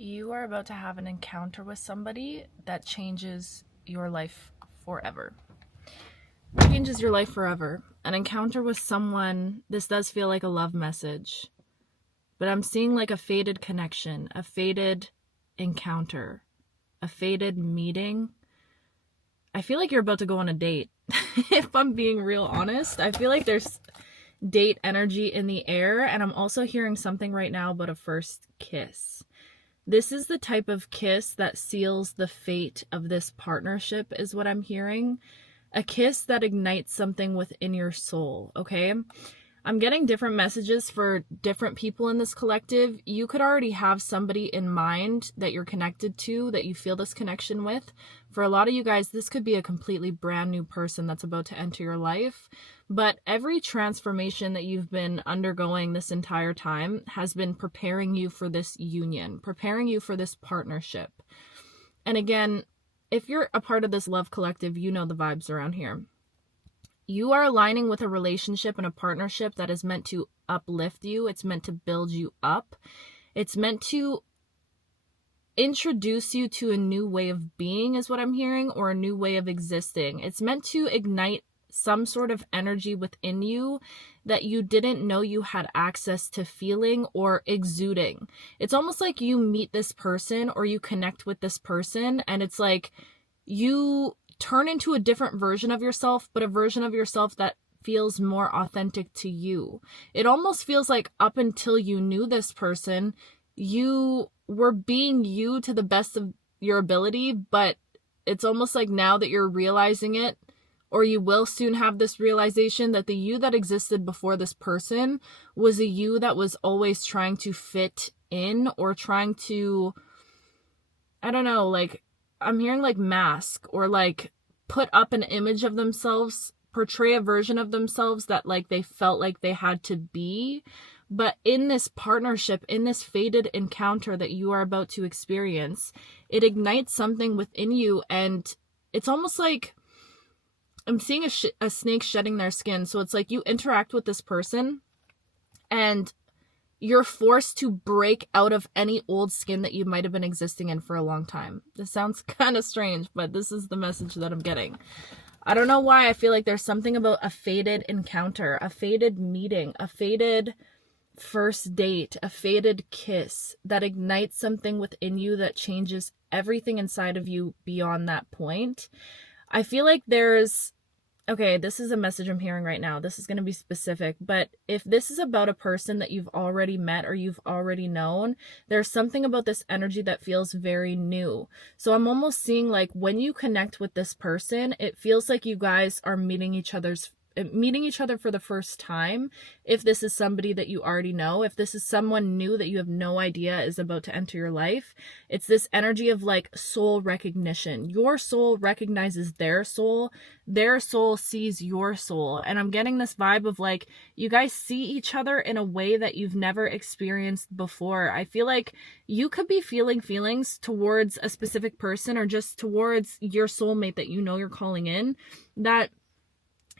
You are about to have an encounter with somebody that changes your life forever. Changes your life forever. An encounter with someone, this does feel like a love message, but I'm seeing like a faded connection, a faded encounter, a faded meeting. I feel like you're about to go on a date. If I'm being real honest, I feel like there's date energy in the air, and I'm also hearing something right now about a first kiss. This is the type of kiss that seals the fate of this partnership, is what I'm hearing. A kiss that ignites something within your soul, okay? I'm getting different messages for different people in this collective. You could already have somebody in mind that you're connected to, that you feel this connection with. For a lot of you guys, this could be a completely brand new person that's about to enter your life. But every transformation that you've been undergoing this entire time has been preparing you for this union, preparing you for this partnership. And again, if you're a part of this love collective, you know the vibes around here. You are aligning with a relationship and a partnership that is meant to uplift you. It's meant to build you up. It's meant to introduce you to a new way of being, is what I'm hearing, or a new way of existing. It's meant to ignite some sort of energy within you that you didn't know you had access to feeling or exuding. It's almost like you meet this person or you connect with this person, and it's like you turn into a different version of yourself, but a version of yourself that feels more authentic to you. It almost feels like up until you knew this person, you were being you to the best of your ability, but it's almost like now that you're realizing it, or you will soon have this realization that the you that existed before this person was a you that was always trying to fit in, or trying to, I don't know, like, I'm hearing like mask, or like put up an image of themselves, portray a version of themselves that like they felt like they had to be. But in this partnership, in this faded encounter that you are about to experience, it ignites something within you, and it's almost like I'm seeing a snake shedding their skin. So it's like you interact with this person and you're forced to break out of any old skin that you might have been existing in for a long time. This sounds kind of strange, but this is the message that I'm getting. I don't know why I feel like there's something about a faded encounter, a faded meeting, a faded first date, a faded kiss that ignites something within you that changes everything inside of you beyond that point. I feel like okay, this is a message I'm hearing right now. This is going to be specific, but if this is about a person that you've already met or you've already known, there's something about this energy that feels very new. So I'm almost seeing like when you connect with this person, it feels like you guys are meeting each other for the first time. If this is somebody that you already know, if this is someone new that you have no idea is about to enter your life, it's this energy of like soul recognition. Your soul recognizes their soul sees your soul. And I'm getting this vibe of like you guys see each other in a way that you've never experienced before. I feel like you could be feeling feelings towards a specific person, or just towards your soulmate that you know you're calling in, that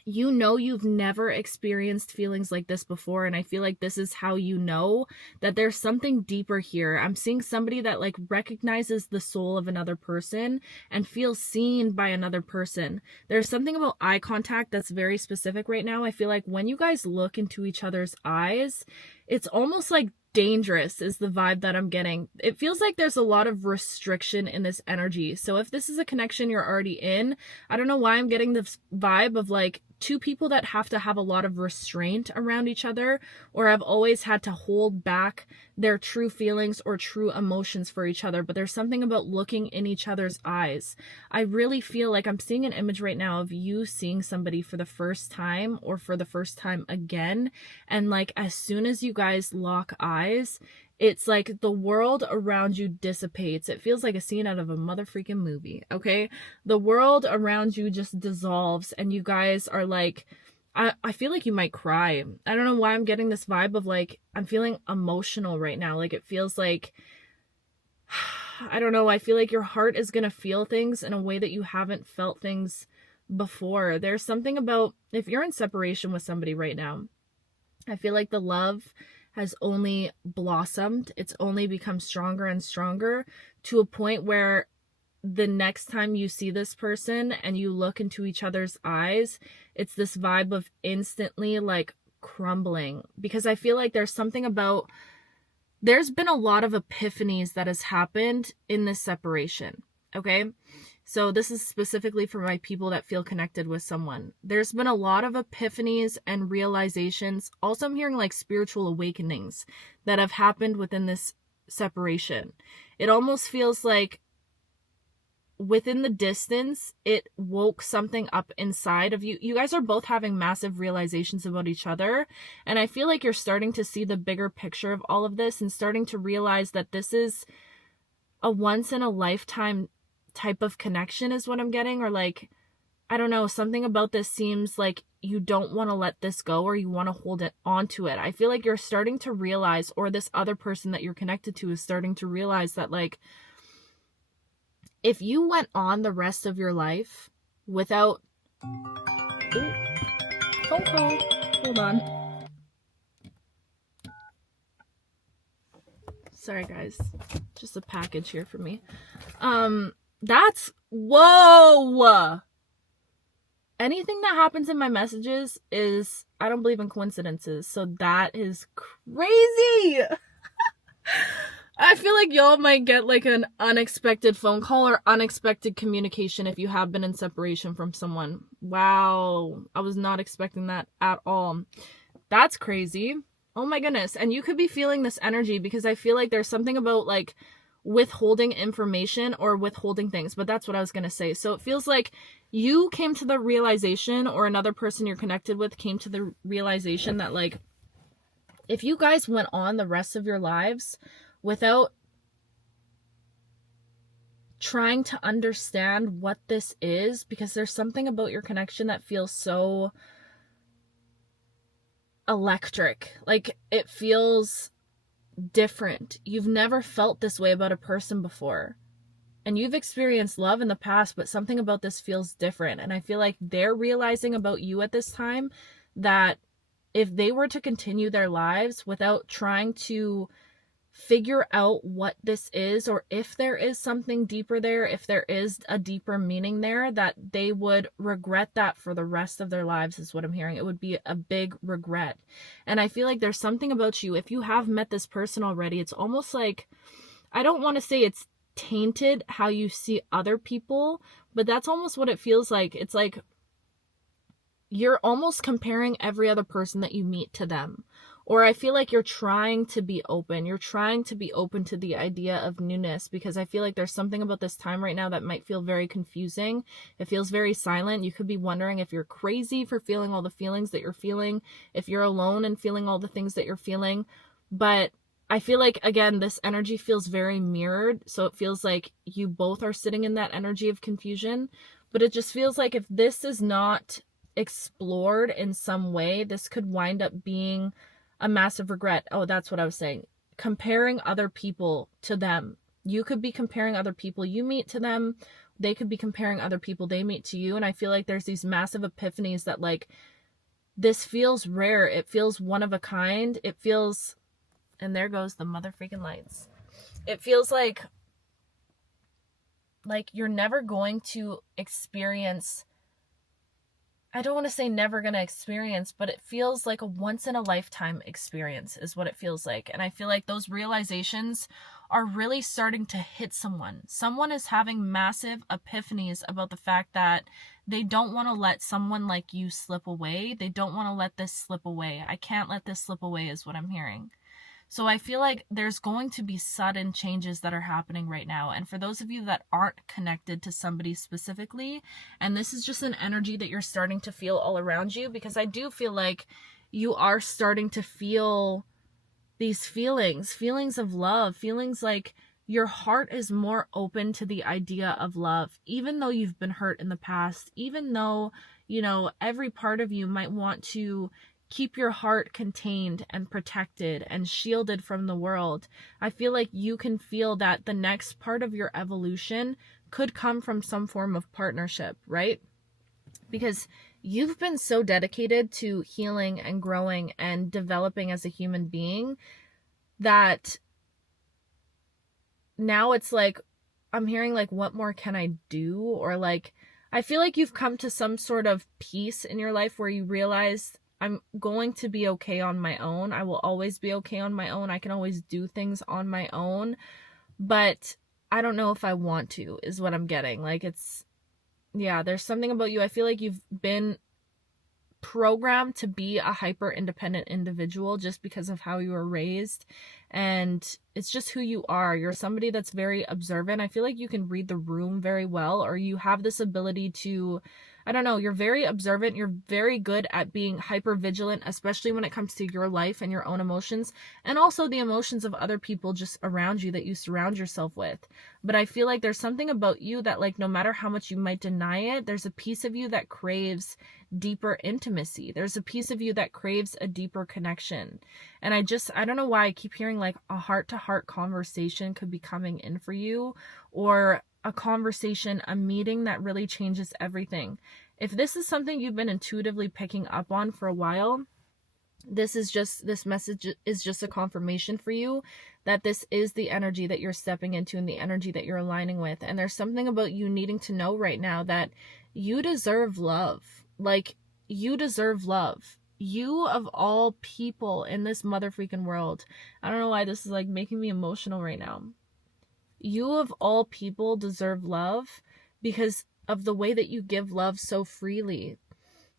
you know you've never experienced feelings like this before. And I feel like this is how you know that there's something deeper here. I'm seeing somebody that like recognizes the soul of another person and feels seen by another person. There's something about eye contact that's very specific right now. I feel like when you guys look into each other's eyes, it's almost like dangerous is the vibe that I'm getting. It feels like there's a lot of restriction in this energy. So if this is a connection you're already in, I don't know why I'm getting this vibe of like two people that have to have a lot of restraint around each other, or have always had to hold back their true feelings or true emotions for each other. But there's something about looking in each other's eyes. I really feel like I'm seeing an image right now of you seeing somebody for the first time, or for the first time again. And like as soon as you guys lock eyes, it's like the world around you dissipates. It feels like a scene out of a motherfreaking movie, okay? The world around you just dissolves, and you guys are like, I feel like you might cry. I don't know why I'm getting this vibe of like, I'm feeling emotional right now. Like it feels like, I don't know, I feel like your heart is going to feel things in a way that you haven't felt things before. There's something about, if you're in separation with somebody right now, I feel like the love has only blossomed. It's only become stronger and stronger to a point where the next time you see this person and you look into each other's eyes, it's this vibe of instantly like crumbling. Because I feel like there's been a lot of epiphanies that has happened in this separation. Okay. So this is specifically for my people that feel connected with someone. There's been a lot of epiphanies and realizations. Also, I'm hearing like spiritual awakenings that have happened within this separation. It almost feels like within the distance, it woke something up inside of you. You guys are both having massive realizations about each other. And I feel like you're starting to see the bigger picture of all of this and starting to realize that this is a once in a lifetime type of connection is what I'm getting. Or like, I don't know, something about this seems like you don't want to let this go or you want to hold it onto it. I feel like you're starting to realize, or this other person that you're connected to is starting to realize that like, if you went on the rest of your life without... Ooh, phone call. Hold on. Sorry, guys. Just a package here for me. Whoa! Anything that happens in my messages is... I don't believe in coincidences. So that is crazy! I feel like y'all might get like an unexpected phone call or unexpected communication if you have been in separation from someone. Wow. I was not expecting that at all. That's crazy. Oh my goodness. And you could be feeling this energy because I feel like there's something about like withholding information or withholding things, but that's what I was going to say. So it feels like you came to the realization, or another person you're connected with came to the realization that like, if you guys went on the rest of your lives without trying to understand what this is, because there's something about your connection that feels so electric. Like, it feels different. You've never felt this way about a person before. And you've experienced love in the past, but something about this feels different. And I feel like they're realizing about you at this time that if they were to continue their lives without trying to figure out what this is, or if there is something deeper there, if there is a deeper meaning there, that they would regret that for the rest of their lives is what I'm hearing. It would be a big regret. And I feel like there's something about you, if you have met this person already, it's almost like, I don't want to say it's tainted how you see other people, but that's almost what it feels like. It's like you're almost comparing every other person that you meet to them. Or I feel like you're trying to be open. You're trying to be open to the idea of newness, because I feel like there's something about this time right now that might feel very confusing. It feels very silent. You could be wondering if you're crazy for feeling all the feelings that you're feeling, if you're alone and feeling all the things that you're feeling. But I feel like, again, this energy feels very mirrored. So it feels like you both are sitting in that energy of confusion. But it just feels like if this is not explored in some way, this could wind up being a massive regret. Oh, that's what I was saying. Comparing other people to them. You could be comparing other people you meet to them. They could be comparing other people they meet to you. And I feel like there's these massive epiphanies that like, this feels rare. It feels one of a kind. It feels, and there goes the mother freaking lights. It feels like you're never going to experience, I don't want to say never going to experience, but it feels like a once in a lifetime experience is what it feels like. And I feel like those realizations are really starting to hit someone. Someone is having massive epiphanies about the fact that they don't want to let someone like you slip away. They don't want to let this slip away. I can't let this slip away is what I'm hearing. So I feel like there's going to be sudden changes that are happening right now. And for those of you that aren't connected to somebody specifically, and this is just an energy that you're starting to feel all around you, because I do feel like you are starting to feel these feelings of love, feelings like your heart is more open to the idea of love, even though you've been hurt in the past, even though, you know, every part of you might want to keep your heart contained and protected and shielded from the world. I feel like you can feel that the next part of your evolution could come from some form of partnership, right? Because you've been so dedicated to healing and growing and developing as a human being that now it's like, I'm hearing like, what more can I do? Or like, I feel like you've come to some sort of peace in your life where you realize I'm going to be okay on my own. I will always be okay on my own. I can always do things on my own, but I don't know if I want to, is what I'm getting. Like, it's, yeah, there's something about you. I feel like you've been programmed to be a hyper independent individual just because of how you were raised, and it's just who you are. You're somebody that's very observant. I feel like you can read the room very well, or you have this ability to, I don't know, you're very observant. You're very good at being hyper vigilant, especially when it comes to your life and your own emotions, and also the emotions of other people just around you that you surround yourself with. But I feel like there's something about you that, like, no matter how much you might deny it, there's a piece of you that craves deeper intimacy. There's a piece of you that craves a deeper connection. And I don't know why I keep hearing like a heart-to-heart conversation could be coming in for you, or a conversation, a meeting that really changes everything. If this is something you've been intuitively picking up on for a while, this message is just a confirmation for you that this is the energy that you're stepping into and the energy that you're aligning with. And there's something about you needing to know right now that you deserve love. Like, you deserve love. You, of all people in this mother freaking world, I don't know why this is like making me emotional right now. You, of all people, deserve love because of the way that you give love so freely.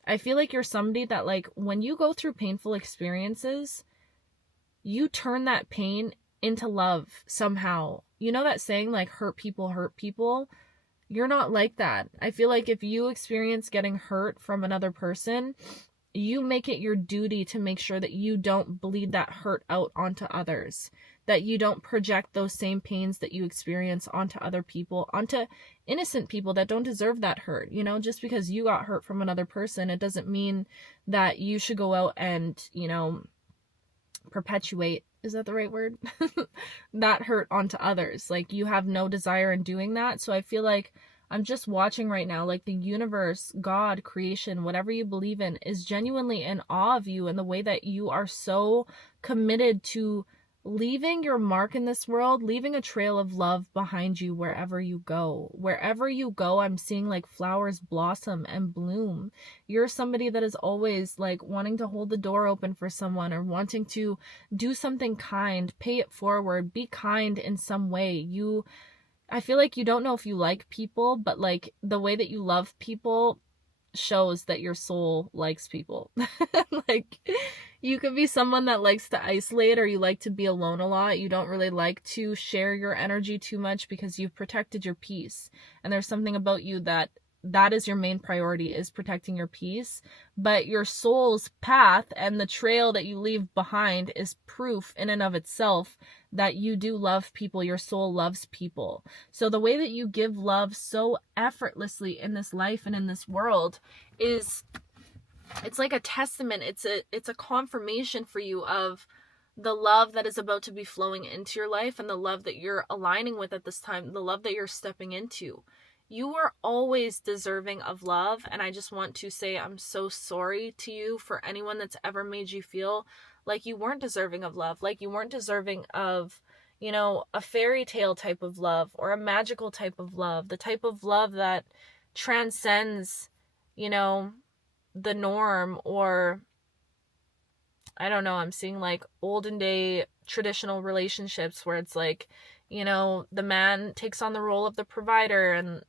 I feel like you're somebody that, like, when you go through painful experiences, you turn that pain into love somehow. You know that saying, like, hurt people hurt people? You're not like that. I feel like if you experience getting hurt from another person, you make it your duty to make sure that you don't bleed that hurt out onto others, that you don't project those same pains that you experience onto other people, onto innocent people that don't deserve that hurt. You know, just because you got hurt from another person, it doesn't mean that you should go out and, you know, perpetuate, is that the right word? That hurt onto others. Like, you have no desire in doing that. So I feel like I'm just watching right now, like, the universe, God, creation, whatever you believe in, is genuinely in awe of you and the way that you are so committed to leaving your mark in this world, leaving a trail of love behind you wherever you go. Wherever you go, I'm seeing like flowers blossom and bloom. You're somebody that is always like wanting to hold the door open for someone, or wanting to do something kind, pay it forward, be kind in some way. I feel like you don't know if you like people, but like the way that you love people shows that your soul likes people. Like, you could be someone that likes to isolate, or you like to be alone a lot. You don't really like to share your energy too much because you've protected your peace. And there's something about you that is your main priority, is protecting your peace. But your soul's path and the trail that you leave behind is proof in and of itself that you do love people. Your soul loves people. So the way that you give love so effortlessly in this life and in this world is, it's like a testament. It's a confirmation for you of the love that is about to be flowing into your life, and the love that you're aligning with at this time, the love that you're stepping into. You are always deserving of love, and I just want to say I'm so sorry to you for anyone that's ever made you feel like you weren't deserving of love, like you weren't deserving of, you know, a fairy tale type of love, or a magical type of love, the type of love that transcends, you know, the norm. Or I don't know, I'm seeing like olden day traditional relationships where it's like, you know, the man takes on the role of the provider and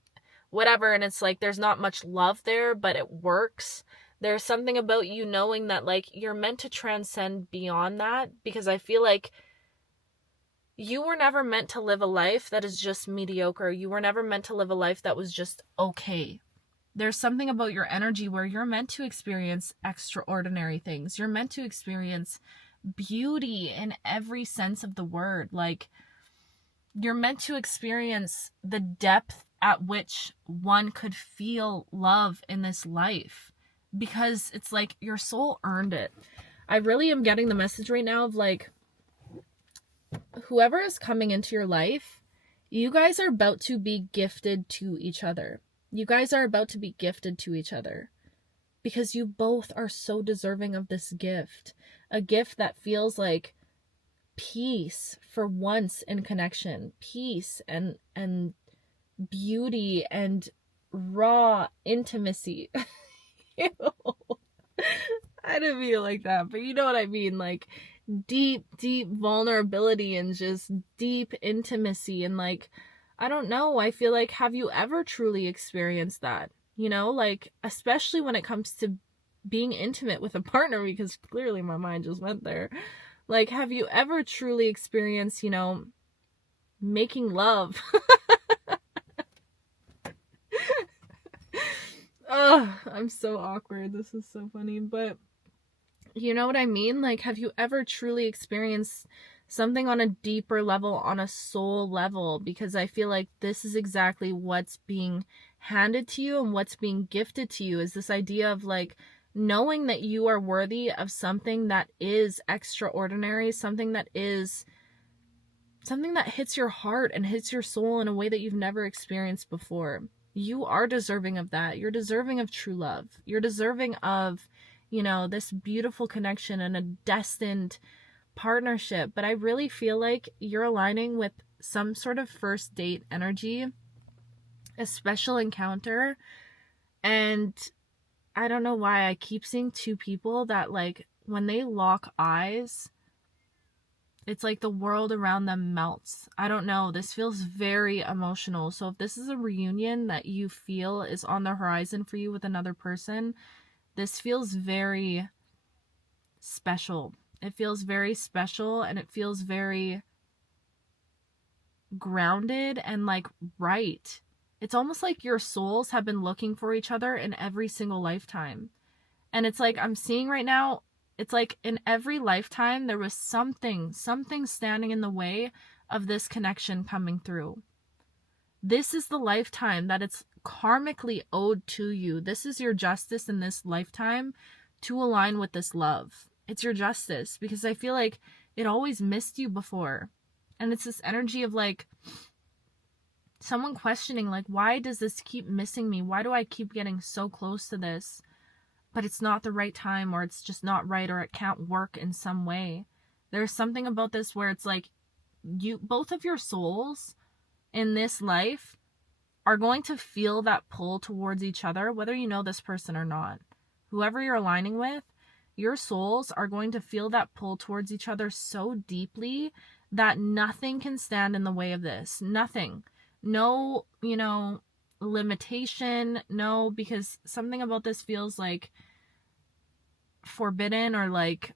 whatever, and it's like there's not much love there, but it works. There's something about you knowing that like you're meant to transcend beyond that, because I feel like you were never meant to live a life that is just mediocre. You were never meant to live a life that was just okay. There's something about your energy where you're meant to experience extraordinary things. You're meant to experience beauty in every sense of the word. Like, you're meant to experience the depth at which one could feel love in this life, because it's like your soul earned it. I really am getting the message right now of like, whoever is coming into your life, you guys are about to be gifted to each other. You guys are about to be gifted to each other. because you both are so deserving of this gift. A gift that feels like peace for once in connection. Peace and beauty and raw intimacy. Ew. I didn't mean it like that, but you know what I mean. Like deep vulnerability and just deep intimacy. And like, I don't know, I feel like, have you ever truly experienced that? You know, like, especially when it comes to being intimate with a partner, because clearly my mind just went there. Like, have you ever truly experienced, you know, making love? Oh, I'm so awkward. This is so funny. But you know what I mean? Like, have you ever truly experienced something on a deeper level, on a soul level? Because I feel like this is exactly what's being handed to you and what's being gifted to you, is this idea of like knowing that you are worthy of something that is extraordinary, something that hits your heart and hits your soul in a way that you've never experienced before. You are deserving of that. You're deserving of true love. You're deserving of, you know, this beautiful connection and a destined partnership. But I really feel like you're aligning with some sort of first date energy, a special encounter. And I don't know why I keep seeing two people that, like, when they lock eyes, it's like the world around them melts. I don't know. This feels very emotional. So if this is a reunion that you feel is on the horizon for you with another person, this feels very special. It feels very special, and it feels very grounded and like right. It's almost like your souls have been looking for each other in every single lifetime. And it's like I'm seeing right now, it's like in every lifetime there was something standing in the way of this connection coming through. This is the lifetime that it's karmically owed to you. This is your justice in this lifetime to align with this love. It's your justice, because I feel like it always missed you before. And it's this energy of like someone questioning, like, why does this keep missing me? Why do I keep getting so close to this, but it's not the right time, or it's just not right, or it can't work in some way? There's something about this where it's like both of your souls in this life are going to feel that pull towards each other, whether you know this person or not. Whoever you're aligning with, your souls are going to feel that pull towards each other so deeply that nothing can stand in the way of this. Nothing. No, you know, limitation. No, because something about this feels like forbidden, or like,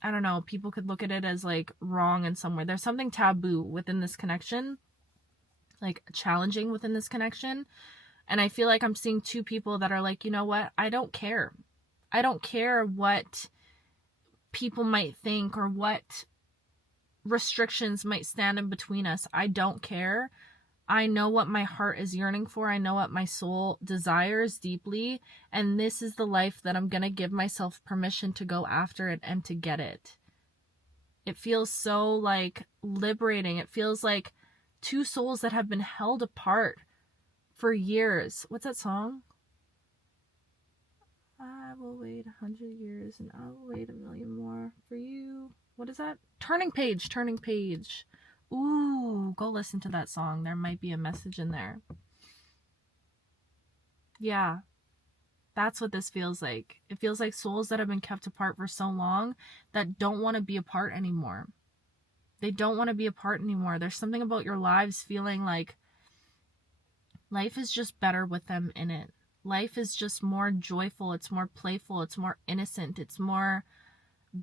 I don't know, people could look at it as like wrong in some way. There's something taboo within this connection, like challenging within this connection. And I feel like I'm seeing two people that are like, you know what? I don't care. I don't care what people might think or what restrictions might stand in between us. I don't care. I know what my heart is yearning for. I know what my soul desires deeply. And this is the life that I'm going to give myself permission to go after it and to get it. It feels so like liberating. It feels like two souls that have been held apart for years. What's that song? I will wait 100 years and I will wait 1,000,000 more for you. What is that? Turning Page. Ooh, go listen to that song. There might be a message in there. Yeah, that's what this feels like. It feels like souls that have been kept apart for so long that don't want to be apart anymore. They don't want to be apart anymore. There's something about your lives feeling like life is just better with them in it. Life is just more joyful. It's more playful. It's more innocent. It's more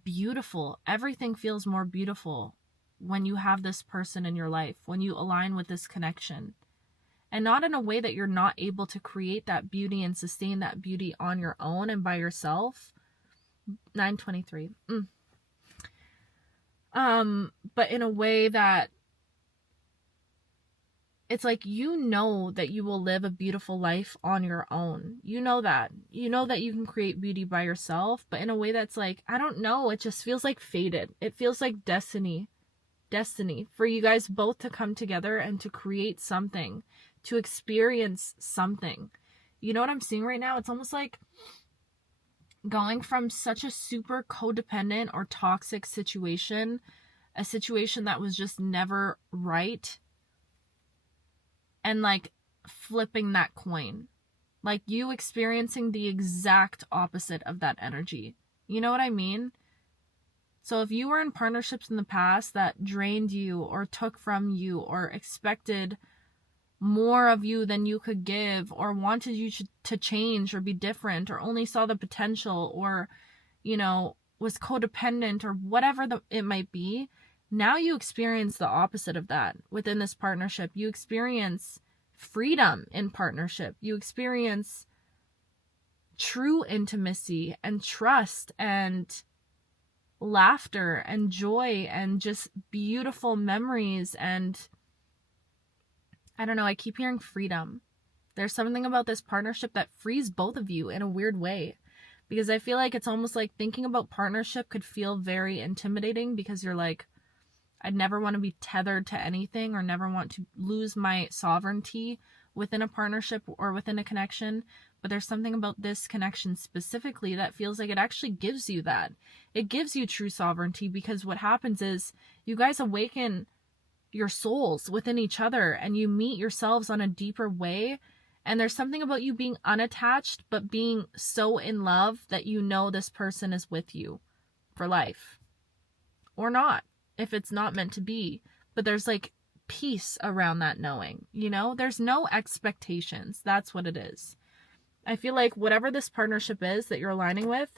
beautiful. Everything feels more beautiful when you have this person in your life, when you align with this connection. And not in a way that you're not able to create that beauty and sustain that beauty on your own and by yourself. 923. But in a way that it's like, you know that you will live a beautiful life on your own. You know that. You know that you can create beauty by yourself, but in a way that's like, I don't know, it just feels like fated. It feels like destiny for you guys both to come together and to create something, to experience something. You know what I'm seeing right now? It's almost like going from such a super codependent or toxic situation, a situation that was just never right, and like flipping that coin. Like you experiencing the exact opposite of that energy. You know what I mean? So if you were in partnerships in the past that drained you or took from you or expected more of you than you could give or wanted you to change or be different or only saw the potential or, you know, was codependent or whatever it might be, now you experience the opposite of that within this partnership. You experience freedom in partnership. You experience true intimacy and trust and laughter and joy and just beautiful memories. And I don't know, I keep hearing freedom. There's something about this partnership that frees both of you in a weird way, because I feel like it's almost like thinking about partnership could feel very intimidating, because you're like, I'd never want to be tethered to anything or never want to lose my sovereignty within a partnership or within a connection. But there's something about this connection specifically that feels like it actually gives you that. It gives you true sovereignty, because what happens is you guys awaken your souls within each other and you meet yourselves on a deeper way. And there's something about you being unattached, but being so in love that you know this person is with you for life. Or not, if it's not meant to be. But there's like peace around that knowing, you know? There's no expectations. That's what it is. I feel like whatever this partnership is that you're aligning with,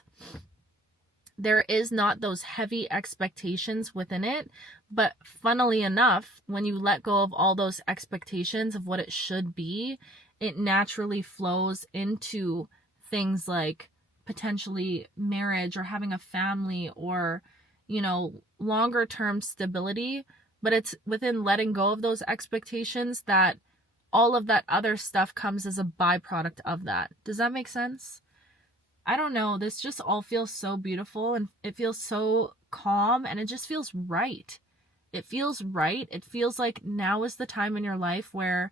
there is not those heavy expectations within it. But funnily enough, when you let go of all those expectations of what it should be, it naturally flows into things like potentially marriage or having a family or, you know, longer term stability. But it's within letting go of those expectations that all of that other stuff comes as a byproduct of that. Does that make sense? I don't know. This just all feels so beautiful and it feels so calm and it just feels right. It feels right. It feels like now is the time in your life where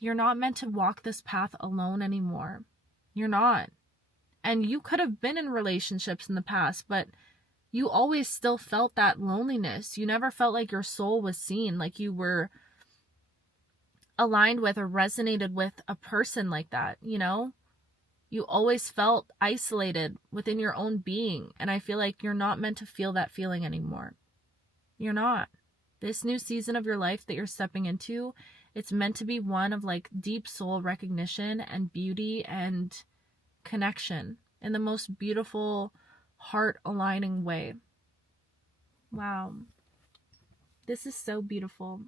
you're not meant to walk this path alone anymore. You're not. And you could have been in relationships in the past, but you always still felt that loneliness. You never felt like your soul was seen, like you were aligned with or resonated with a person like that, you know? You always felt isolated within your own being. And I feel like you're not meant to feel that feeling anymore. You're not. This new season of your life that you're stepping into, it's meant to be one of like deep soul recognition and beauty and connection in the most beautiful, heart aligning way. Wow. This is so beautiful.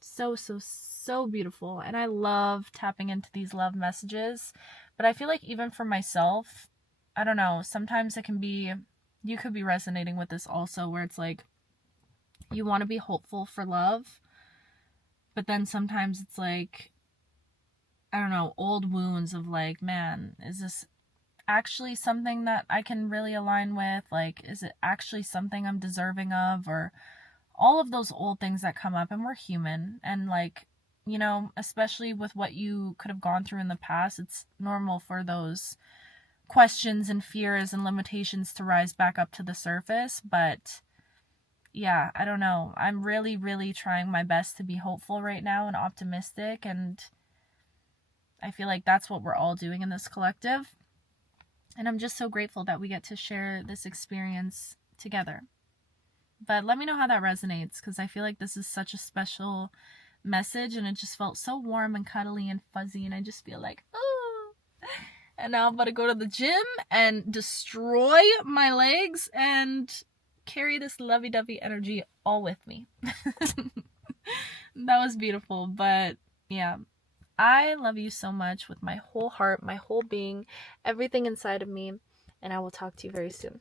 So beautiful. And I love tapping into these love messages. But I feel like even for myself, I don't know, sometimes it can be, you could be resonating with this also, where it's like you want to be hopeful for love, but then sometimes it's like, I don't know, old wounds of like, man, is this actually something that I can really align with? Like, is it actually something I'm deserving of? Or all of those old things that come up. And we're human, and like, you know, especially with what you could have gone through in the past, it's normal for those questions and fears and limitations to rise back up to the surface. But yeah, I don't know. I'm really trying my best to be hopeful right now and optimistic, and I feel like that's what we're all doing in this collective. And I'm just so grateful that we get to share this experience together. But let me know how that resonates, because I feel like this is such a special message and it just felt so warm and cuddly and fuzzy, and I just feel like, oh. And now I'm about to go to the gym and destroy my legs and carry this lovey-dovey energy all with me. That was beautiful. But yeah, I love you so much with my whole heart, my whole being, everything inside of me, and I will talk to you very soon.